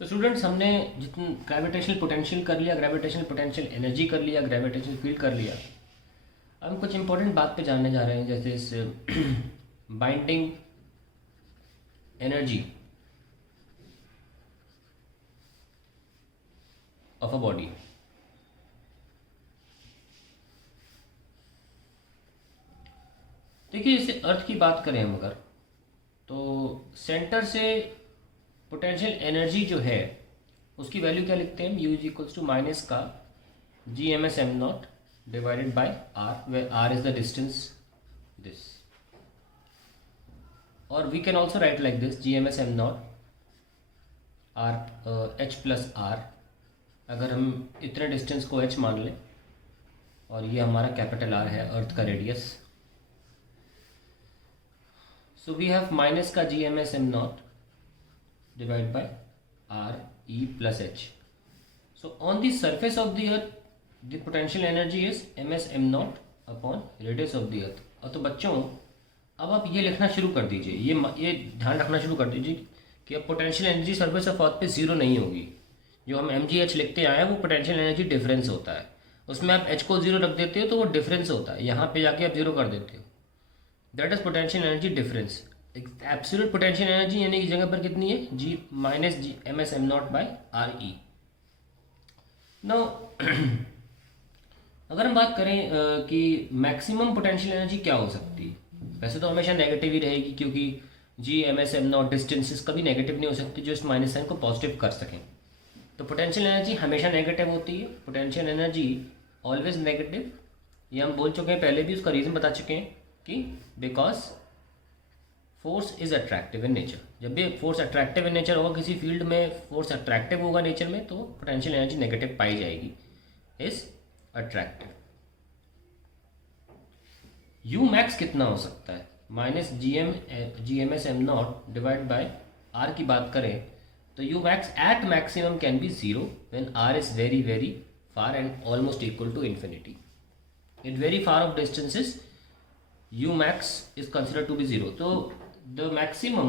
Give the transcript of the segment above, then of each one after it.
तो स्टूडेंट्स, हमने जितनी ग्रेविटेशनल पोटेंशियल कर लिया, ग्रेविटेशनल पोटेंशियल एनर्जी कर लिया, ग्रेविटेशनल फील्ड कर लिया। अब हम कुछ इंपॉर्टेंट बात पे जानने जा रहे हैं, जैसे इस binding energy of a body. देखिए, जैसे अर्थ की बात करें हम अगर, तो सेंटर से पोटेंशियल एनर्जी जो है उसकी वैल्यू क्या लिखते हैं हम? U is equals to minus का G M S M not divided by R, where R is the distance this. और we can also write like this, G M S M not R H plus R. अगर हम इतने distance को H मान लें और ये हमारा कैपिटल आर है, अर्थ का radius, so we have minus का G M S M not divided by r e plus h. So on the surface of the earth the potential energy is ms m naught upon radius of the earth. और तो बच्चों, अब आप ये लिखना शुरू कर दीजिए, ये ध्यान रखना शुरू कर दीजिए कि अब potential energy surface of earth पे जीरो नहीं होगी। जो हम एम जी एच लिखते आए हैं वो पोटेंशियल एनर्जी डिफरेंस होता है, उसमें आप एच को जीरो रख देते हो तो वो डिफरेंस होता है, यहाँ पे जाके आप जीरो कर देते हो, that is potential energy difference. Absolute potential energy यानी कि जगह पर कितनी है? G minus G M S M not by R E. Now अगर हम बात करें कि मैक्सिमम पोटेंशियल एनर्जी क्या हो सकती है, वैसे तो हमेशा नेगेटिव ही रहेगी, क्योंकि G M S M naught distances कभी नेगेटिव नहीं हो सकती जो इस माइनस साइन को पॉजिटिव कर सकें। तो पोटेंशियल एनर्जी हमेशा नेगेटिव होती है, पोटेंशियल एनर्जी ऑलवेज नेगेटिव। ये हम बोल चुके हैं पहले भी, उसका रीज़न बता चुके हैं कि because force is attractive in nature. जब भी फोर्स अट्रैक्टिव इन नेचर होगा, किसी फील्ड में फोर्स अट्रैक्टिव होगा नेचर में, तो पोटेंशियल एनर्जी नेगेटिव पाई जाएगी, इज अट्रैक्टिव। यू मैक्स कितना हो सकता है? Minus G M S M naught divide by r की बात करें तो U max at maximum can be zero when r is very very far and almost equal to infinity. It very far of distances u max is considered to be zero. So the maximum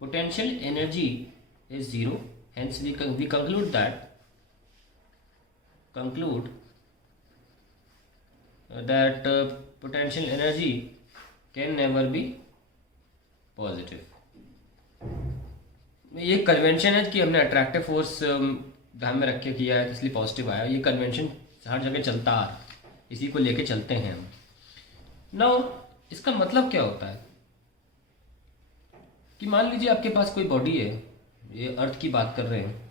potential energy is zero. Hence we conclude that potential energy can never be positive. ये convention है कि हमने attractive force ध्यान में रख के किया है, इसलिए पॉजिटिव आया। ये कन्वेंशन हर जगह चलता है, इसी को लेके चलते हैं हम। नाउ इसका मतलब क्या होता है कि मान लीजिए आपके पास कोई बॉडी है, ये अर्थ की बात कर रहे हैं,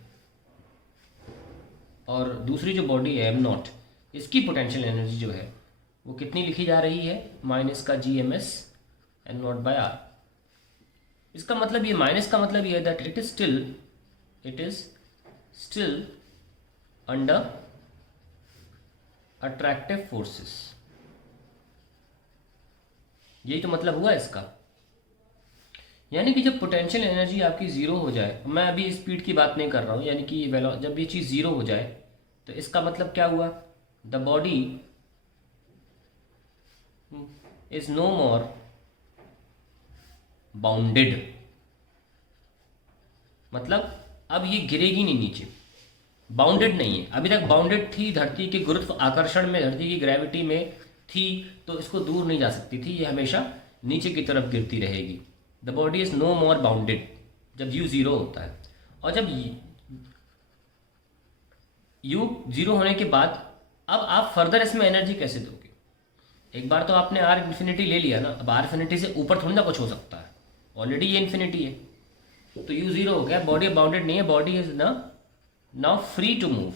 और दूसरी जो बॉडी है एम नॉट, इसकी पोटेंशियल एनर्जी जो है वो कितनी लिखी जा रही है? माइनस का G M S N naught by r. इसका मतलब ये, माइनस का मतलब ये है that it is still under attractive forces. यही तो मतलब हुआ इसका। यानी कि जब पोटेंशियल एनर्जी आपकी ज़ीरो हो जाए, मैं अभी स्पीड की बात नहीं कर रहा हूँ, यानी कि जब ये चीज़ ज़ीरो हो जाए तो इसका मतलब क्या हुआ? The body is no more bounded. मतलब अब ये गिरेगी नहीं नीचे, बाउंडेड नहीं है। अभी तक बाउंडेड थी, धरती के गुरुत्व आकर्षण में, धरती की ग्रेविटी में थी, तो इसको दूर नहीं जा सकती थी, ये हमेशा नीचे की तरफ गिरती रहेगी। The body is no more bounded जब यू जीरो होता है। और जब यू जीरो होने के बाद अब आप फर्दर इसमें एनर्जी कैसे दोगे? एक बार तो आपने आर इन्फिनिटी ले लिया ना, अब आर इन्फिनिटी से ऊपर थोड़ी ना कुछ हो सकता है, ऑलरेडी ये इन्फिनिटी है, तो यू जीरो हो गया, बॉडी बाउंडेड नहीं है, body is now free to move.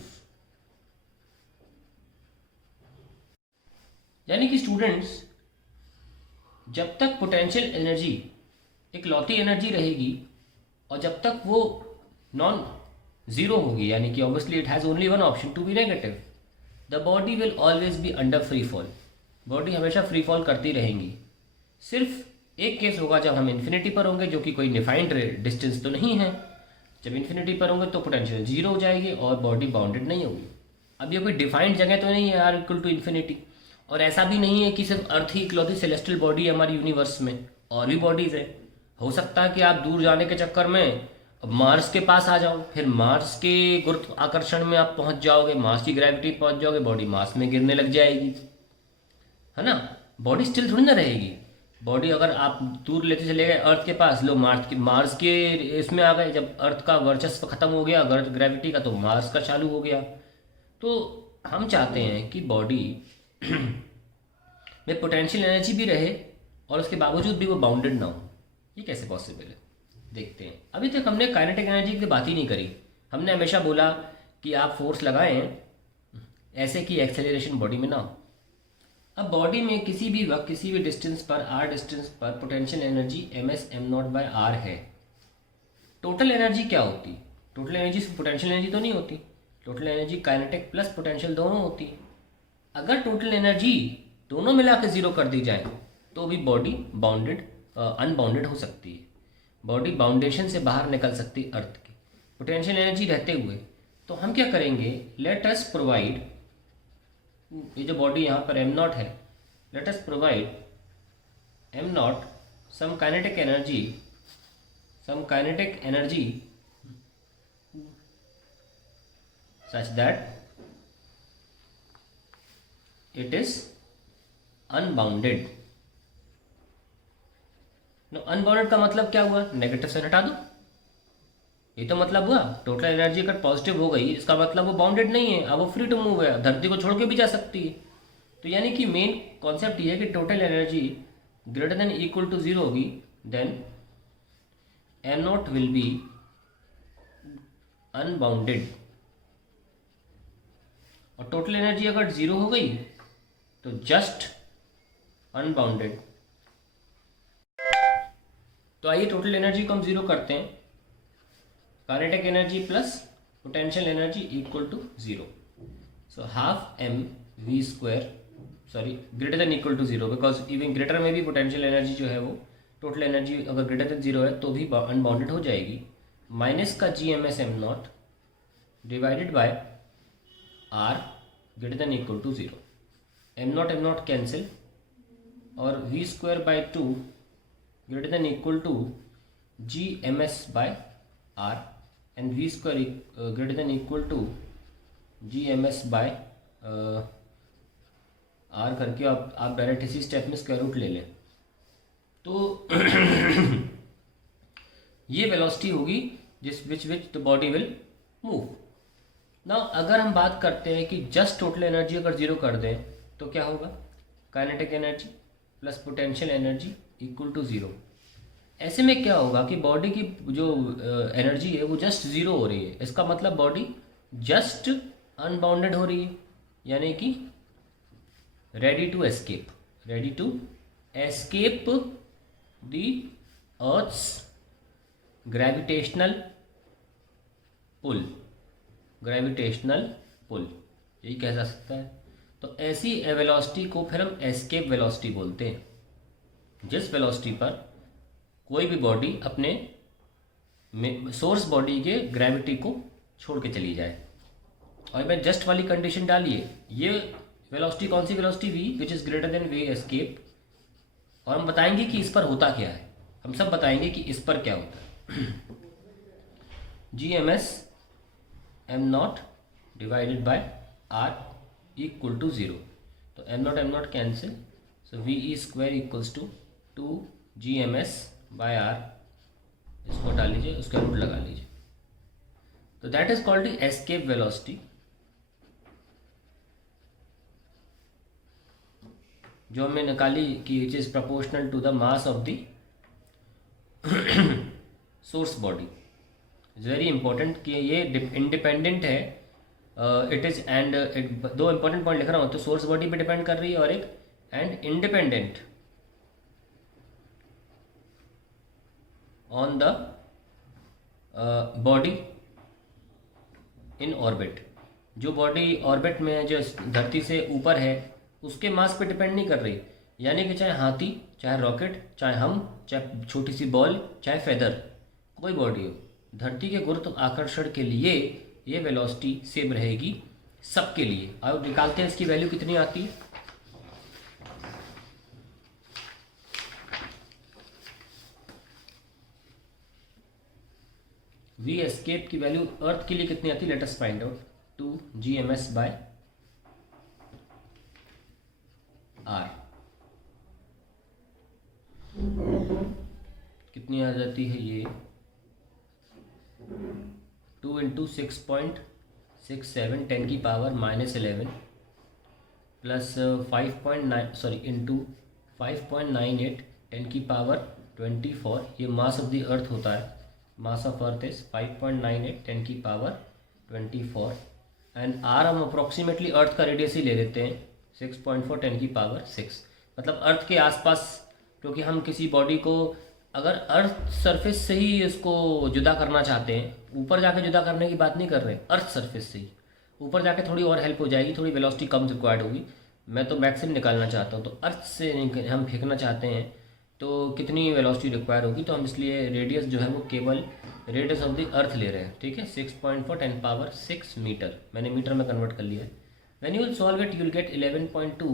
यानी कि स्टूडेंट्स, जब तक पोटेंशियल एनर्जी एक लौती एनर्जी रहेगी और जब तक वो नॉन जीरो होगी, यानी कि obviously it has only one option to be negative, the body will always be under free fall. Body हमेशा फ्री फॉल करती रहेंगी। सिर्फ एक केस होगा जब हम इन्फिनिटी पर होंगे, जो कि कोई डिफाइंड डिस्टेंस तो नहीं है। जब इन्फिनिटी पर होंगे तो पोटेंशियल जीरो हो जाएगी और बॉडी बाउंडेड नहीं होगी। अब ये कोई डिफाइंड जगह तो नहीं है आर इक्वल टू इन्फिनिटी, और ऐसा भी नहीं है कि सिर्फ अर्थ ही इकलौती सेलेस्टियल बॉडी है हमारी यूनिवर्स में, और भी बॉडीज़ है। हो सकता है कि आप दूर जाने के चक्कर में अब मार्स के पास आ जाओ, फिर मार्स के गुरुत्वाकर्षण में आप पहुंच जाओगे, मार्स की ग्रेविटी पहुंच जाओगे, बॉडी मार्स में गिरने लग जाएगी, है ना। बॉडी स्टिल थोड़ी ना रहेगी। बॉडी अगर आप दूर लेते चले गए अर्थ के पास, लो मार्स के इसमें आ गए, जब अर्थ का वर्चस्व खत्म हो गया ग्रेविटी का, तो मार्स का चालू हो गया। तो हम चाहते हैं कि बॉडी में पोटेंशियल एनर्जी भी रहे और उसके बावजूद भी वो बाउंडेड ना हो। ये कैसे पॉसिबल है, देखते हैं। अभी तक हमने काइनेटिक एनर्जी की बात ही नहीं करी। हमने हमेशा बोला कि आप फोर्स लगाएं ऐसे कि एक्सेलरेशन बॉडी में ना हो। अब बॉडी में किसी भी वक्त किसी भी डिस्टेंस पर, आर डिस्टेंस पर पोटेंशियल एनर्जी ms m0/r है। टोटल एनर्जी क्या होती? टोटल एनर्जी सिर्फ पोटेंशियल एनर्जी तो नहीं होती, total energy kinetic plus potential दोनों होती है। अगर टोटल एनर्जी दोनों मिला के जीरो कर दी जाए तो भी बॉडी बाउंडेड अनबाउंडेड हो सकती है। बॉडी बाउंडेशन से बाहर निकल सकती है अर्थ की पोटेंशियल एनर्जी रहते हुए। तो हम क्या करेंगे, लेट अस प्रोवाइड, ये जो बॉडी यहाँ पर m0 है, let us provide m0 some kinetic energy such that it is unbounded। Unbounded का मतलब क्या हुआ, नेगेटिव साइन हटा दो, ये तो मतलब हुआ टोटल एनर्जी अगर पॉजिटिव हो गई इसका मतलब वो बाउंडेड नहीं है, अब वो फ्री टू मूव है, धरती को छोड़ के भी जा सकती है। तो यानी कि मेन कॉन्सेप्ट ये है कि total energy greater than equal to zero होगी, then m0 will be unbounded. और टोटल एनर्जी अगर जीरो हो गई तो जस्ट अनबाउंडेड। तो आइए टोटल एनर्जी को हम जीरो करते हैं, kinetic energy plus potential energy equal to zero. So half m v square, sorry greater than equal to zero, because even greater में भी पोटेंशियल एनर्जी जो है वो टोटल एनर्जी अगर ग्रेटर देन जीरो है तो भी अनबाउंडेड हो जाएगी, माइनस का GMS m0 divided by r greater than equal to zero. m0 cancel और v square by 2 greater than equal to GMS by r and v square greater than equal to GMS by r करके आप direct इसी step में square root ले लें। तो ये velocity होगी जिस which the body will move. Now अगर हम बात करते हैं कि जस्ट टोटल एनर्जी अगर जीरो कर दें तो क्या होगा, kinetic energy plus potential energy equal to zero. ऐसे में क्या होगा कि बॉडी की जो एनर्जी है वो जस्ट जीरो हो रही है, इसका मतलब बॉडी जस्ट अनबाउंडेड हो रही है, यानी कि ready to escape the earth's gravitational pull, यही कह जा सकता है। तो ऐसी वेलोसिटी को फिर हम एस्केप वेलोसिटी बोलते हैं, जिस वेलोसिटी पर कोई भी बॉडी अपने सोर्स बॉडी के ग्रेविटी को छोड़ के चली जाए। और मैं जस्ट वाली कंडीशन डालिए, ये वेलोसिटी कौन सी velocity v which is greater than v escape, और हम बताएंगे कि इस पर होता क्या है, हम सब बताएंगे कि इस पर क्या होता है। GMS m0 divided by r equal to zero. तो m0 cancel, so VE square equals to 2 GMS by r, इसको डाल लीजिए, उसका रूट लगा लीजिए। तो that is called the escape velocity, जो हमने निकाली कि it is proportional to the mass of the source body. It's very important कि ये इंडिपेंडेंट है, इट इज एंड दो इंपॉर्टेंट पॉइंट लिख रहा हूँ, तो सोर्स बॉडी पे डिपेंड कर रही है और एक and independent on the body in orbit. जो बॉडी ऑर्बिट में है, जो धरती से ऊपर है, उसके मास पे डिपेंड नहीं कर रही, यानी कि चाहे हाथी, चाहे रॉकेट, चाहे हम, चाहे छोटी सी बॉल, चाहे फेदर, कोई बॉडी हो, धरती के गुरुत्व आकर्षण के लिए ये वेलोसिटी सेम रहेगी सबके लिए। अब निकालते हैं इसकी वैल्यू कितनी आती है। वी एस्केप की वैल्यू अर्थ के लिए कितनी आती है, let us find out. 2 GMS by r कितनी आ जाती है ये, 2 इंटू 6.67 10 की पावर -11 प्लस 5.9 सॉरी इंटू 5.98 10 की पावर 24। ये मास ऑफ द अर्थ होता है, मास ऑफ अर्थ इज 5.98 10 की पावर 24 एंड आर हम अप्रोक्सीमेटली अर्थ का रेडियस ही ले लेते हैं 6.4 10 की पावर 6। मतलब अर्थ के आसपास, क्योंकि हम किसी बॉडी को अगर अर्थ सरफेस से ही इसको जुदा करना चाहते हैं, ऊपर जाके जुदा करने की बात नहीं कर रहे, अर्थ सरफेस से ही ऊपर जाके थोड़ी और हेल्प हो जाएगी, थोड़ी वेलोसिटी कम रिक्वायर्ड होगी। मैं तो मैक्सिमम निकालना चाहता हूँ, तो अर्थ से हम फेंकना चाहते हैं तो कितनी वेलोसिटी रिक्वायर होगी, तो हम इसलिए रेडियस जो है वो केवल रेडियस ऑफ द अर्थ ले रहे हैं, ठीक है। 6.4 10 पावर 6 मीटर, मैंने मीटर में कन्वर्ट कर लिया है। When you will solve it you will get 11.2।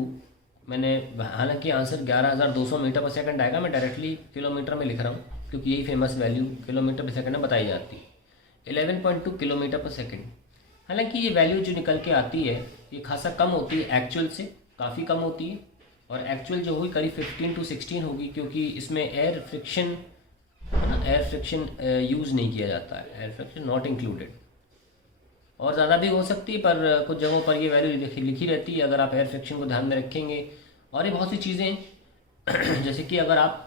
मैंने हालांकि आंसर 11,200 मीटर पर सेकंड आएगा, मैं डायरेक्टली किलोमीटर में लिख रहा हूँ क्योंकि यही फेमस वैल्यू किलोमीटर पर सेकंड में बताई जाती है, 11.2 किलोमीटर पर सेकंड। हालांकि ये वैल्यू जो निकल के आती है ये खासा कम होती है एक्चुअल से, काफ़ी कम होती है, और एक्चुअल जो होगी करीब 15 to 16 होगी, क्योंकि इसमें एयर फ्रिक्शन यूज़ नहीं किया जाता है, एयर फ्रिक्शन नॉट इंक्लूडेड। और ज़्यादा भी हो सकती है, पर कुछ जगहों पर ये वैल्यू लिखी रहती है अगर आप एयर फ्रिक्शन को ध्यान में रखेंगे। और ये बहुत सी चीज़ें जैसे कि अगर आप,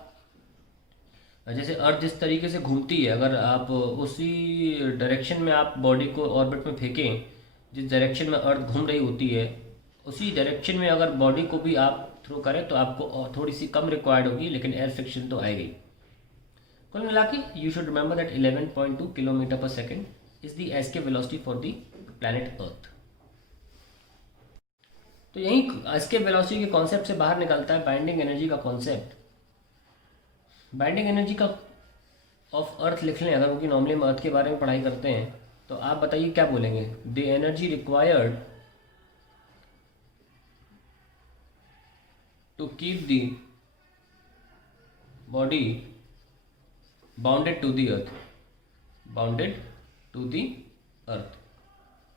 जैसे अर्थ जिस तरीके से घूमती है, अगर आप उसी डायरेक्शन में आप बॉडी को ऑर्बिट में फेंकें, जिस डायरेक्शन में अर्थ घूम रही होती है उसी डायरेक्शन में अगर बॉडी को भी आप थ्रो करें तो आपको थोड़ी सी कम रिक्वायर्ड होगी, लेकिन एयर फ्रिक्शन तो आएगी। कुल मिला के you should remember that 11.2 kilometre per second is the escape velocity for the planet Earth. तो यही एस्केप वेलोसिटी के कॉन्सेप्ट से बाहर निकलता है बाइंडिंग एनर्जी का कॉन्सेप्ट। बाइंडिंग एनर्जी का ऑफ अर्थ लिख लें अगर, क्योंकि नॉर्मली हम अर्थ के बारे में पढ़ाई करते हैं, तो आप बताइए क्या बोलेंगे। The energy required to keep the body bounded to the earth, bounded to the earth.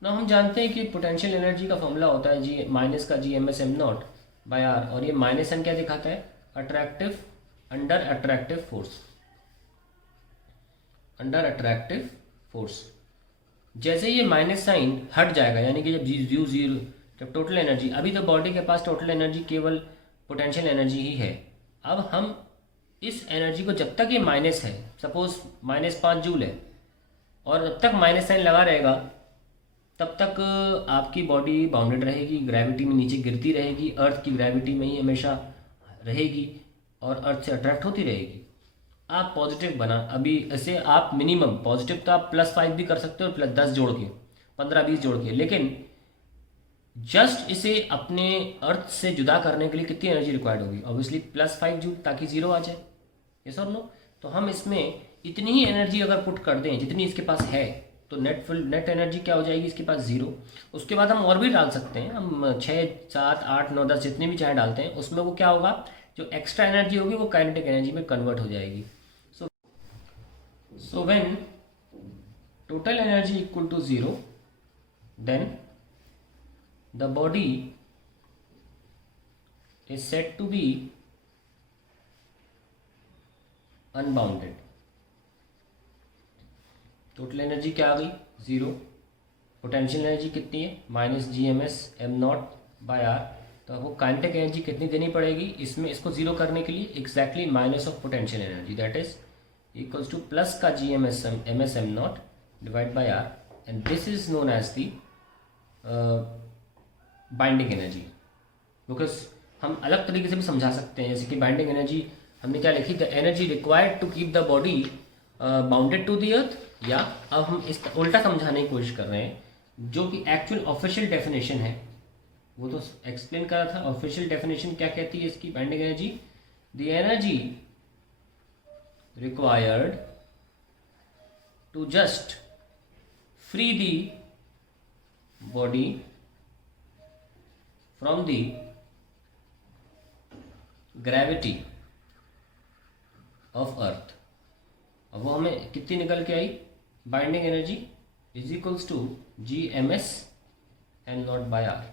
ना हम जानते हैं कि पोटेंशियल एनर्जी का फॉर्मूला होता है जी माइनस का GMS m0 बाय आर, और ये माइनस एन क्या दिखाता है, attractive under attractive force, under attractive force. जैसे ये माइनस साइन हट जाएगा, यानी कि जब जीरो जीरो, जब टोटल एनर्जी, अभी तो बॉडी के पास टोटल एनर्जी केवल पोटेंशियल एनर्जी ही है, अब हम इस एनर्जी को जब तक ये माइनस है, सपोज -5 जूल है, और जब तक माइनस साइन लगा रहेगा तब तक आपकी बॉडी बाउंडेड रहेगी, ग्रेविटी में नीचे गिरती रहेगी, अर्थ की ग्रेविटी में ही हमेशा रहेगी और अर्थ से अट्रैक्ट होती रहेगी। आप पॉजिटिव बना, अभी ऐसे आप मिनिमम पॉजिटिव तो आप +5 भी कर सकते हो, +10 जोड़ के, 15-20 जोड़ के, लेकिन जस्ट इसे अपने अर्थ से जुदा करने के लिए कितनी एनर्जी रिक्वायर्ड होगी, ऑब्वियसली +5 जूल, ताकि जीरो आ जाए। यस और नो? तो हम इसमें इतनी ही एनर्जी अगर पुट कर दें जितनी इसके पास है, तो नेट एनर्जी क्या हो जाएगी इसके पास, 0। उसके बाद हम और भी डाल सकते हैं, हम 6, 7, 8, 9, 10 जितने भी चाहे डालते हैं, उसमें वो क्या होगा, जो एक्स्ट्रा एनर्जी होगी वो काइनेटिक एनर्जी में कन्वर्ट हो जाएगी। So when total energy equal to 0 then the body is said to be unbounded। Total energy क्या आ गई, 0। पोटेंशियल एनर्जी कितनी है, -GMS m0 बाय आर। तो आपको काइनेटिक एनर्जी कितनी देनी पड़ेगी इसमें, इसको 0 करने के लिए, exactly minus of potential energy, that is equals to plus का GMS MS m0 divide by r, and this is known as the binding energy. Because हम अलग तरीके से भी समझा सकते हैं, जैसे कि बाइंडिंग एनर्जी हमने क्या लिखी, the energy required to keep the body bounded to the earth, या अब हम इस उल्टा समझाने की कोशिश कर रहे हैं, जो कि एक्चुअल ऑफिशियल डेफिनेशन है वो तो एक्सप्लेन करा था। ऑफिशियल डेफिनेशन क्या कहती है इसकी, binding energy, the energy required to just free the body from the gravity of earth। अब वो हमें कितनी निकल के आई, binding energy is equals to Gms m naught by R.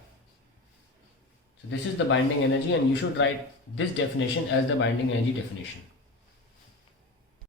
So this is the binding energy, and you should write this definition as the binding energy definition.